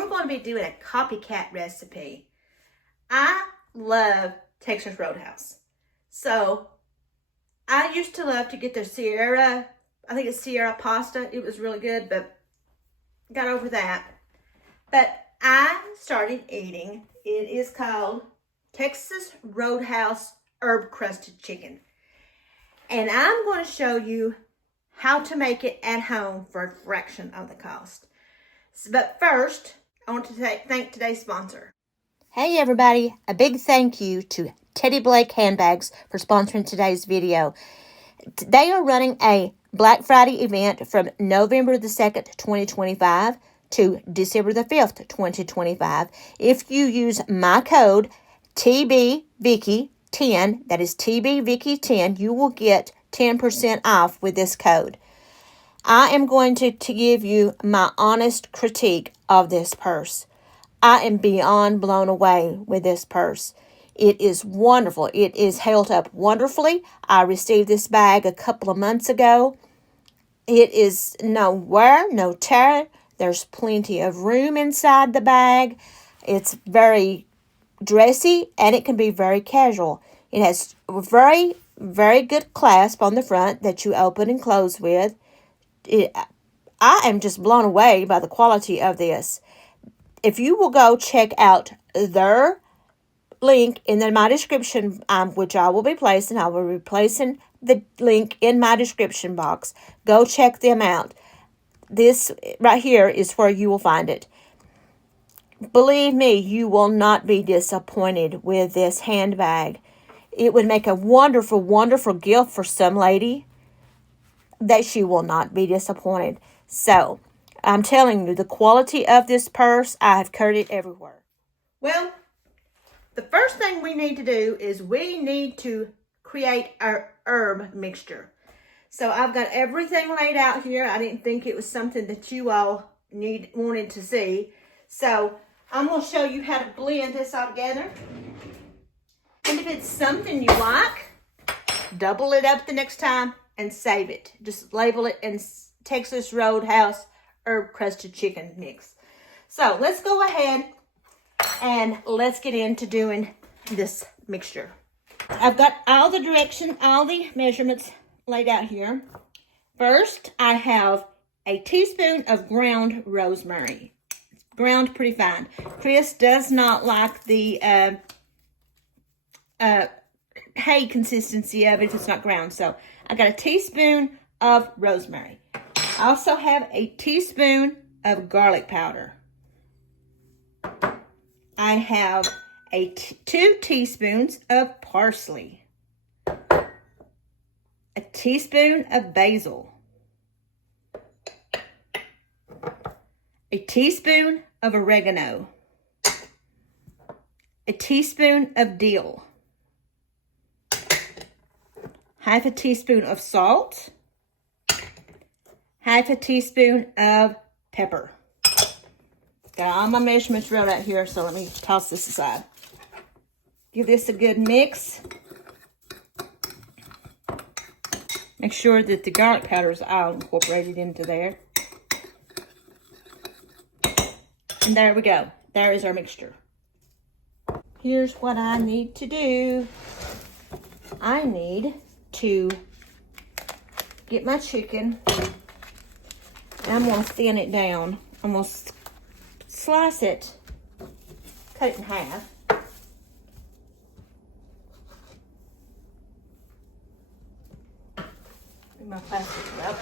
we're going to be doing a copycat recipe. I love Texas Roadhouse. So I used to love to get their Sierra, I think it's Sierra pasta. It was really good, but got over that. But I started eating, it is called Texas Roadhouse Herb Crusted Chicken. And I'm going to show you how to make it at home for a fraction of the cost. But first, I want to thank today's sponsor. Hey everybody, a big thank you to Teddy Blake Handbags for sponsoring today's video. They are running a Black Friday event from November the 2nd, 2025 to December the 5th, 2025. If you use my code TBVicky10, that is TBVicky10, you will get 10% off with this code. I am going to give you my honest critique of this purse. I am beyond blown away with this purse. It is wonderful. It is held up wonderfully. I received this bag a couple of months ago. It is no wear, no tear. There's plenty of room inside the bag. It's very dressy and it can be very casual. It has very, very good clasp on the front that you open and close with. I am just blown away by the quality of this. If you will go check out their link in my description, which I will be placing, I will be placing the link in my description box. Go check them out. This right here is where you will find it. Believe me, you will not be disappointed with this handbag. It would make a wonderful, wonderful gift for some lady that she will not be disappointed. So, I'm telling you, the quality of this purse, I have carried it everywhere. Well, the first thing we need to do is we need to create our herb mixture. So I've got everything laid out here. I didn't think it was something that you all wanted to see. So I'm going to show you how to blend this all together. And if it's something you like, double it up the next time and save it. Just label it in Texas Roadhouse Herb Crusted Chicken Mix. So let's go ahead and let's get into doing this mixture. I've got all the directions, all the measurements laid out here. First, I have a teaspoon of ground rosemary. It's ground pretty fine. Chris does not like the hay consistency of it if it's not ground. So I got a teaspoon of rosemary. I also have a teaspoon of garlic powder. I have 2 teaspoons of parsley. A teaspoon of basil. A teaspoon of oregano. A teaspoon of dill. Half a teaspoon of salt. Half a teaspoon of pepper. Got all my measurements wrote out here, so let me toss this aside. Give this a good mix. Make sure that the garlic powder is all incorporated into there. And there we go. There is our mixture. Here's what I need to do. I need to get my chicken. And I'm going to thin it down. I'm going to slice it, cut it in half. My plastic wrap.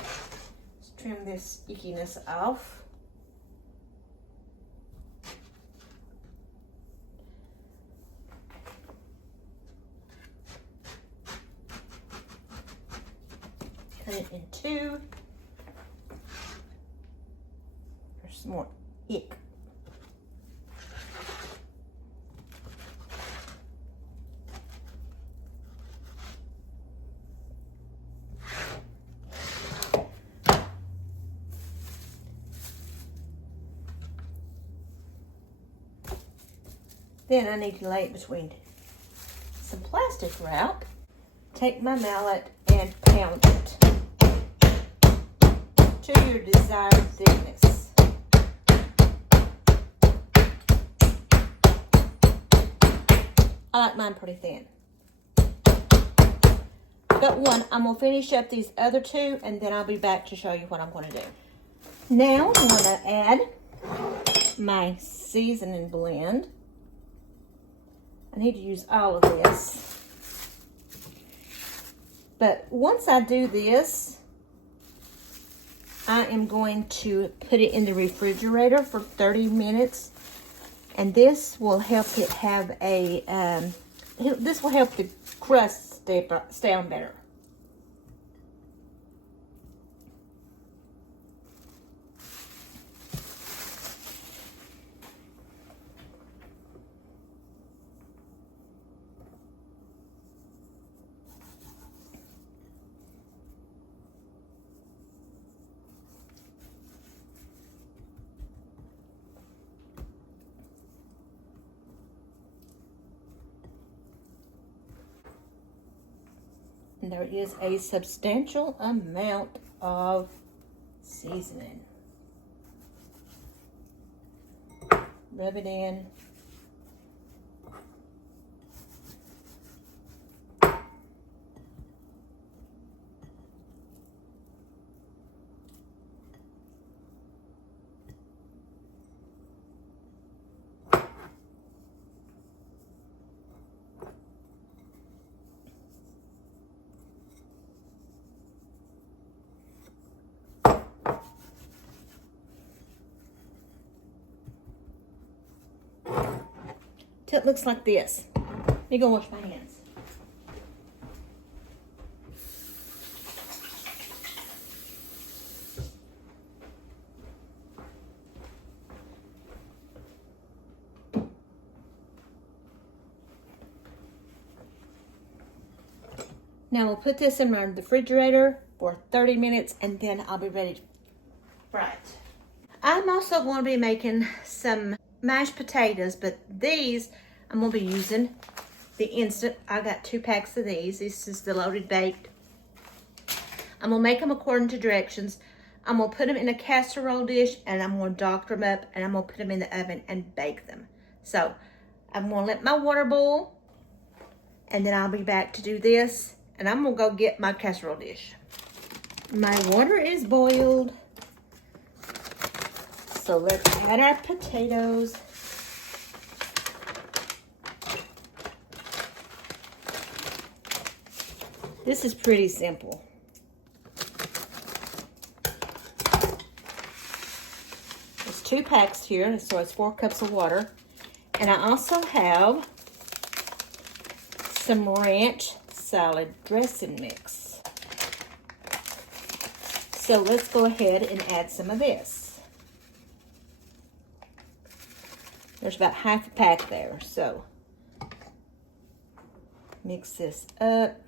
Let's trim this ickiness off. Cut it in 2. There's some more ick. Then I need to lay it between some plastic wrap. Take my mallet and pound it to your desired thickness. I like mine pretty thin. But one, I'm going to finish up these other two, and then I'll be back to show you what I'm going to do. Now I'm going to add my seasoning blend. I need to use all of this. But once I do this, I am going to put it in the refrigerator for 30 minutes. And this will help it have a, this will help the crust stay on better. And there is a substantial amount of seasoning. Rub it in. Till it looks like this. Let me go wash my hands. Now we'll put this in the refrigerator for 30 minutes and then I'll be ready to fry it. I'm also going to be making some mashed potatoes, but these I'm going to be using the instant. I got 2 packs of these. This is the loaded baked. I'm going to make them according to directions. I'm going to put them in a casserole dish and I'm going to doctor them up and I'm going to put them in the oven and bake them. So I'm going to let my water boil and then I'll be back to do this, and I'm going to go get my casserole dish. My water is boiled. So let's add our potatoes. This is pretty simple. There's 2 packs here, so it's 4 cups of water. And I also have some ranch salad dressing mix. So let's go ahead and add some of this. There's about half a pack there, so mix this up.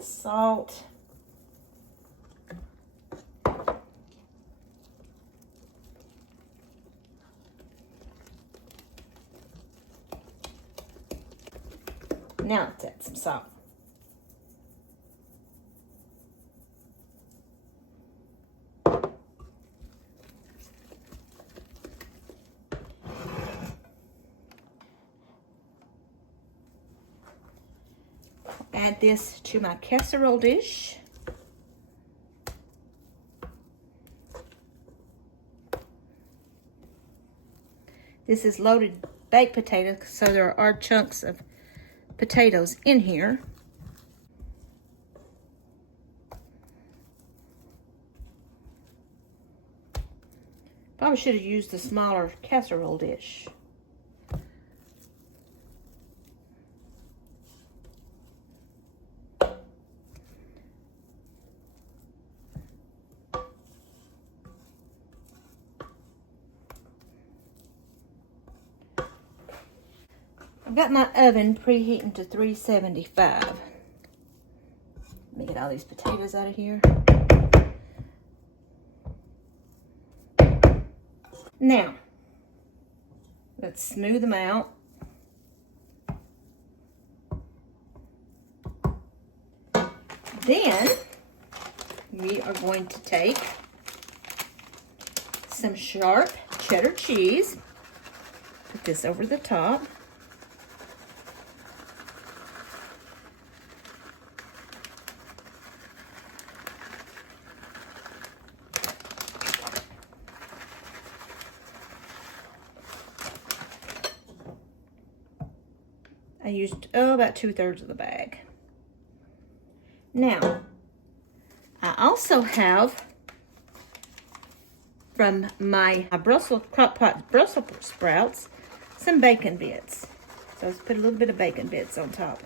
Salt. Now let's add some salt. Add this to my casserole dish. This is loaded baked potatoes, so there are chunks of potatoes in here. Probably should have used the smaller casserole dish. I've got my oven preheating to 375. Let me get all these potatoes out of here. Now, let's smooth them out. Then, we are going to take some sharp cheddar cheese. Put this over the top. I used, about 2/3 of the bag. Now, I also have from my Brussels crock pot Brussels sprouts some bacon bits. So let's put a little bit of bacon bits on top.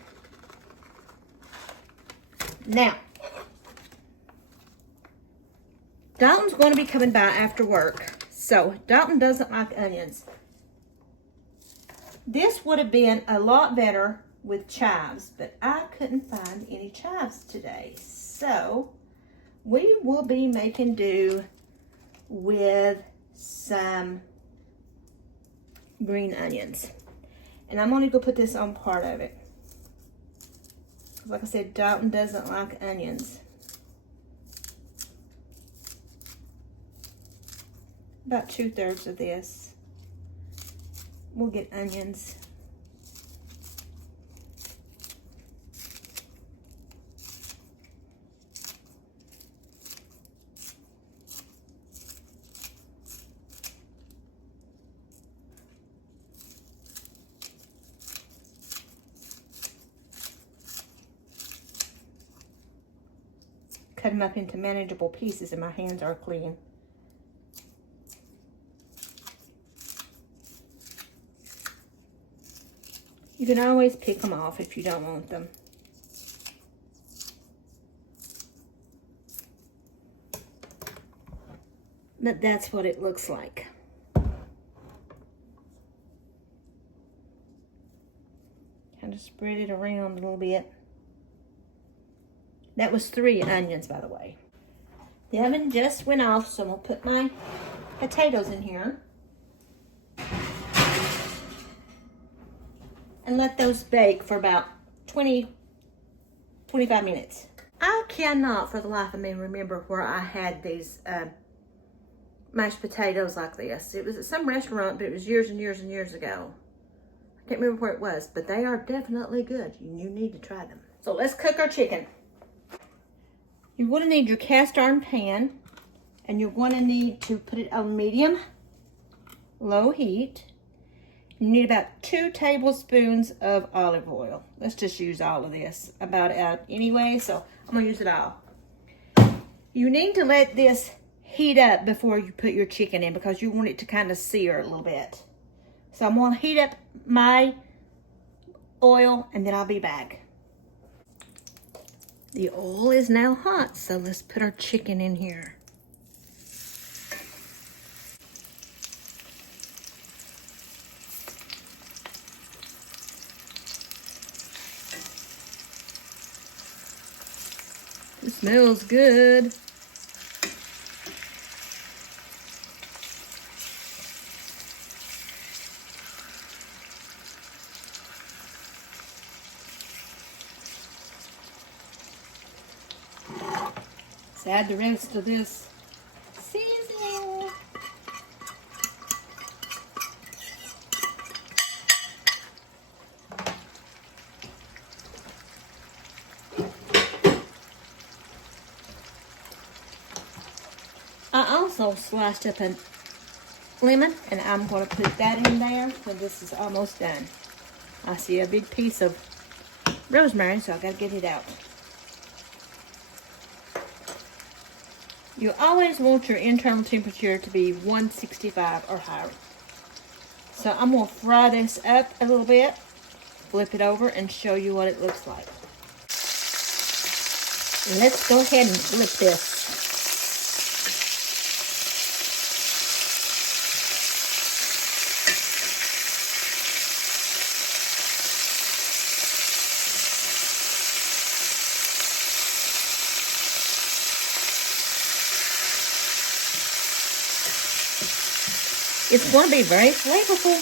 Now, Dalton's going to be coming by after work. So Dalton doesn't like onions. This would have been a lot better with chives, but I couldn't find any chives today. So we will be making do with some green onions. And I'm only going to put this on part of it. Like I said, Dalton doesn't like onions. About 2/3 of this. We'll get onions. Cut them up into manageable pieces and my hands are clean. You can always pick them off if you don't want them. But that's what it looks like. Kind of spread it around a little bit. That was 3 onions, by the way. The oven just went off, so I'm going to put my potatoes in here. And let those bake for about 20, 25 minutes. I cannot, for the life of me, remember where I had these mashed potatoes like this. It was at some restaurant, but it was years and years and years ago. I can't remember where it was, but they are definitely good. You need to try them. So let's cook our chicken. You're going to need your cast iron pan, and you're going to need to put it on medium, low heat. You need about 2 tablespoons of olive oil. Let's just use all of this about out anyway, so I'm going to use it all. You need to let this heat up before you put your chicken in because you want it to kind of sear a little bit. So I'm going to heat up my oil and then I'll be back. The oil is now hot, so let's put our chicken in here. It smells good. Let's add the rest of this seasoning. I also sliced up a lemon, and I'm going to put that in there when this is almost done. I see a big piece of rosemary, so I got to get it out. You always want your internal temperature to be 165 or higher. So I'm going to fry this up a little bit, flip it over, and show you what it looks like. Let's go ahead and flip this. It's going to be very flavorful.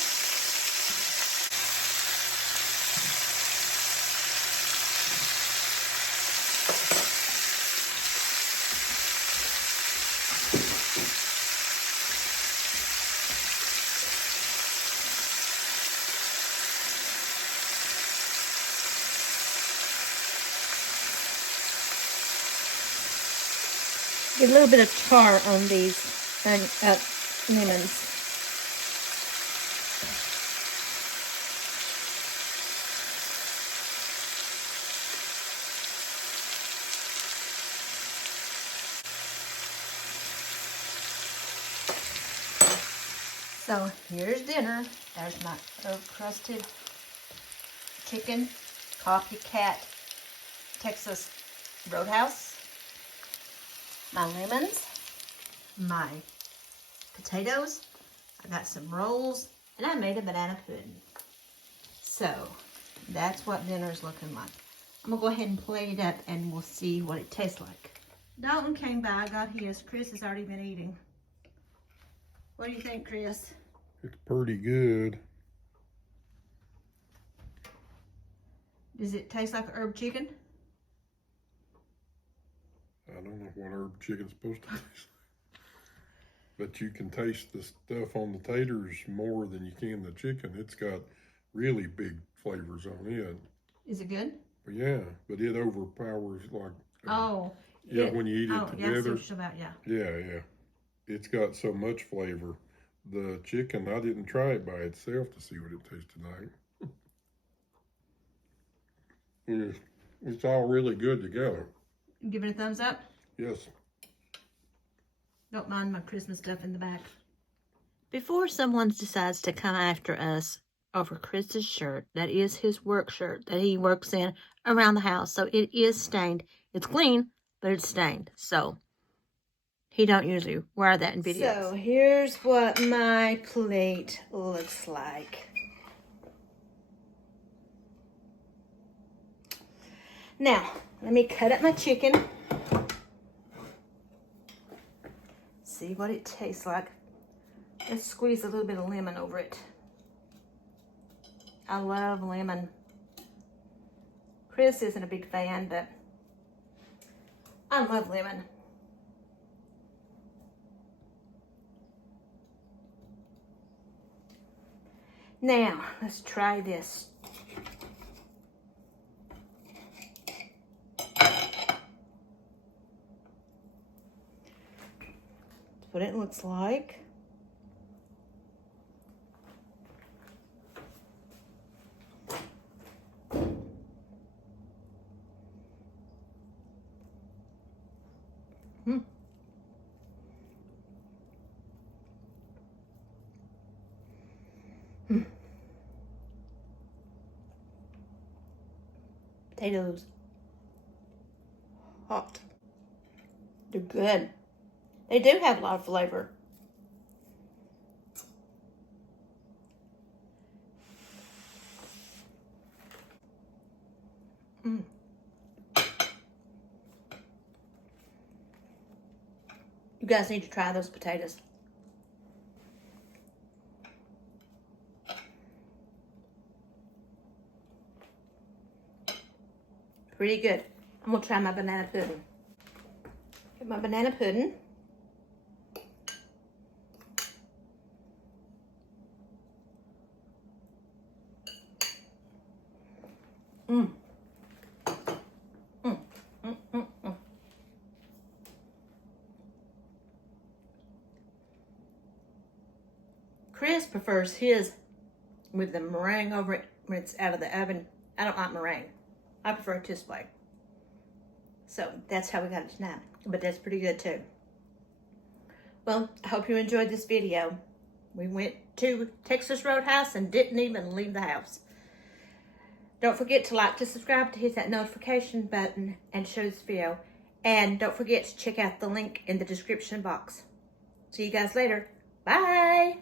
Get a little bit of char on these lemons. So here's dinner. There's my crusted chicken, Copycat, Texas Roadhouse, my lemons, my potatoes, I got some rolls, and I made a banana pudding. So that's what dinner's looking like. I'm gonna go ahead and plate it up and we'll see what it tastes like. Dalton came by, got his. Chris has already been eating. What do you think, Chris? It's pretty good. Does it taste like herb chicken? I don't know what herb chicken's supposed to taste like. But you can taste the stuff on the taters more than you can the chicken. It's got really big flavors on it. Is it good? But yeah, but it overpowers like... yeah, when you eat it together. Yeah. It's got so much flavor. The chicken, I didn't try it by itself to see what it tasted like. It's all really good together. Give it a thumbs up? Yes. Don't mind my Christmas stuff in the back. Before someone decides to come after us over Chris's shirt, that is his work shirt that he works in around the house. So it is stained. It's clean, but it's stained. So he don't usually wear that in videos. So here's what my plate looks like. Now, let me cut up my chicken. See what it tastes like. Let's squeeze a little bit of lemon over it. I love lemon. Chris isn't a big fan, but I love lemon. Now, let's try this. That's what it looks like. Potatoes. Hot. They're good. They do have a lot of flavor. You guys need to try those potatoes. Pretty good. I'm gonna try my banana pudding. Get my banana pudding. Chris prefers his with the meringue over it when it's out of the oven. I don't like meringue. I prefer it this way. So that's how we got it tonight. But that's pretty good too. Well, I hope you enjoyed this video. We went to Texas Roadhouse and didn't even leave the house. Don't forget to like, to subscribe, to hit that notification button and share this video. And don't forget to check out the link in the description box. See you guys later. Bye.